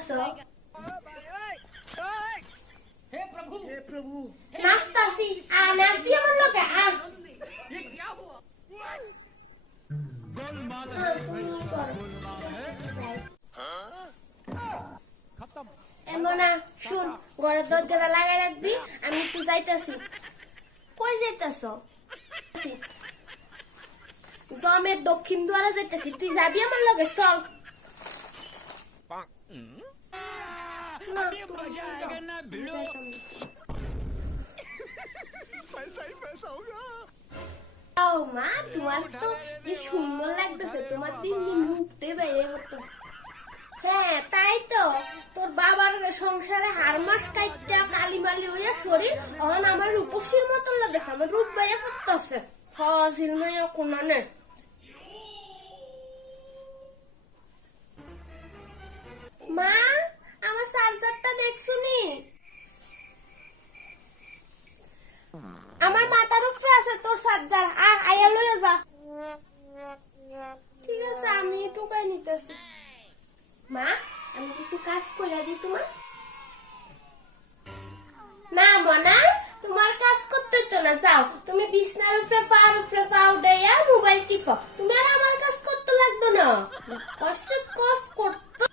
করতেছো? हे प्रभु নাচতাছি। নাচবি আমার লগে? ये क्या हुआ তুমি করো। खत्म এমনা শুন, ঘরের দরজাটা লাগাই রাখবি, আমি একটু যাইতাছি। কই যাইতাছো? জমের দক্ষিণ দুয়ারে যাইতাছি, তুই যাবি আমার লগে? চল। না, তুমি যাও। আমি যাইতাম না। ও মা, তোমার তো কি সুন্দর লাগতেছে, তোমার দিন দিন মুখতে বাইরে পড়তেছে। হ্যাঁ তাই তো, তোর বাবার সংসারে হারমাস কাইটা কালিমালি হইয়া শরীর এখন আমার রূপসীর মতন লাগতেছে, আমার রূপ বাইয়া পড়তেছে। ফজিল মাইয়া কোনানে। মা, আমার চার্জারটা দেখছুনি? আমার মাথার উপরে আছে তোর চার্জার, আয়া লইয়া যা। ঠিক আছে, আমি টুকাই নিতেছি। মা, আমি কিছু কাজ করে দিই তোমার? না মনা, তোমার কাজ করতে তো না, যাও তুমি বিছনার উপরে পা উঠাইয়া মোবাইল টিপো। তুমি আর আমার কাজ করতে লাগতো না, কষ্ট করতে।